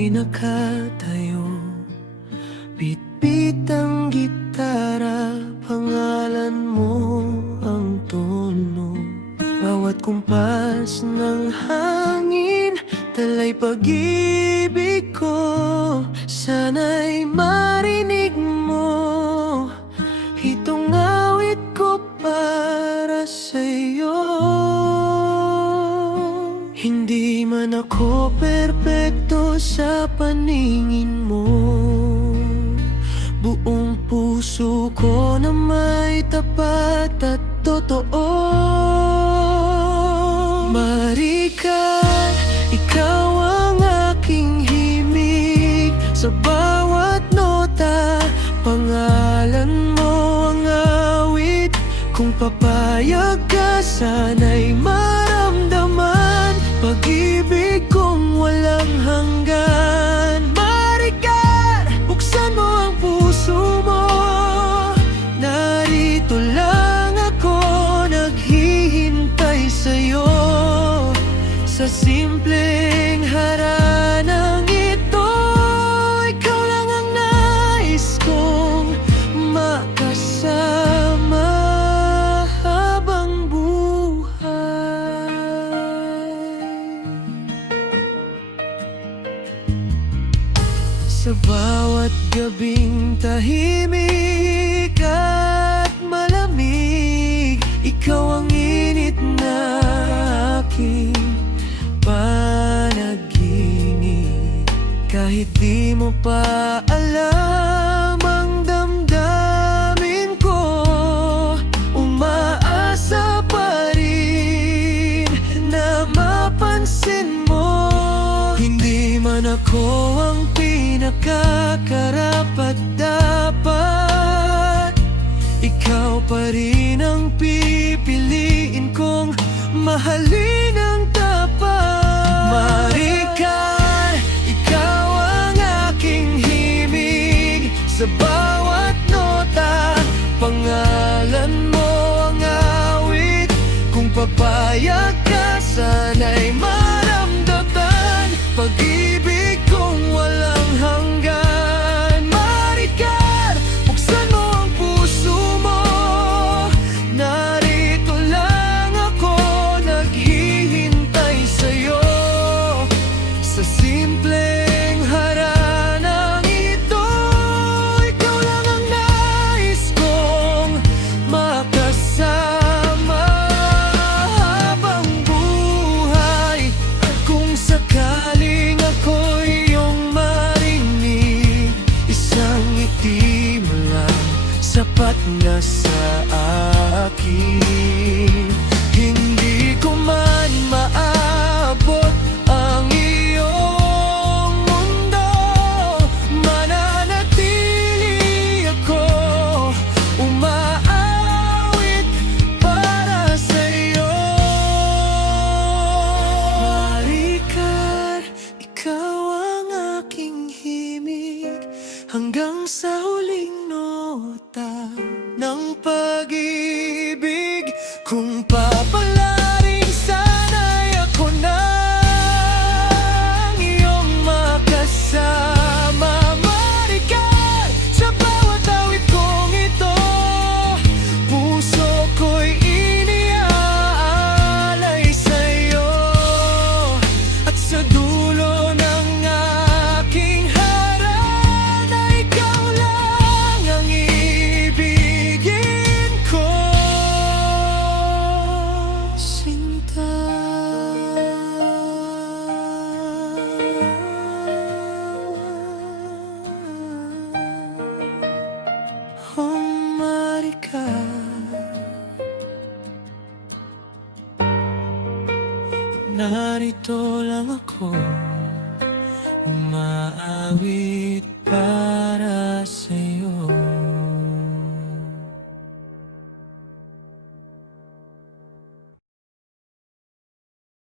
ako'y nakatayo, bitbit ang gitara, pangalan mo ang tono. Bawat kumpas ng hangin, talay pag-ibig ko. Sana'y marinig mo itong awit ko para sa'yo. Hindi man ako perpekto sa paningin mo, buong puso ko na may tapat at totoo. Maricar, ikaw ang aking himig, sa bawat nota, pangalan mo ang awit. Kung papayag ka, sana'y maramdaman pag-ibig kong walang hanggan. Maricar, buksan mo ang puso mo, narito lang ako naghihintay sa'yo. Sa simpleng haranang ito, ikaw lang ang nais kong makasama habang buhay. Sa bawat gabing tahimik at malamig, ikaw ang init na aking panaginip. Kahit di mo pa alam ang damdamin ko, umaasa pa rin na mapansin mo. Hindi man ako ang pinakakarapat-dapat, ikaw pa rin ang pipiliin kong mahalin ng tapat. Maricar, ikaw ang aking himig, sa bawat nota, pangalan mo ang awit. Kung papayag ka, sana'y maramdaman pag-ibig kong walang hanggan. Maricar, buksan mo ang puso mo, narito lang ako naghihintay sa'yo. Sa simpleng haranang ito, ikaw lang ang nais kong makasama habang buhay. Kung sakaling ako'y iyong marinig, isang ngiti mo lang sapat na sa akin. Hindi ko man maabot ang iyong mundo, mananatili ako umaawit para sa'yo. Maricar, ikaw ang aking himig, hanggang sa huling nota ng pag-ibig. Kung papalaring, sana'y ako na ang iyong makasama. Maricar, sa bawat awit kong ito, puso ko'y iniaalay sa'yo. At sa dulo ng aking harana, ikaw lang ang ibigin ko, sinta. Oh, Maricar, narito lang ako umaawit para sa'yo.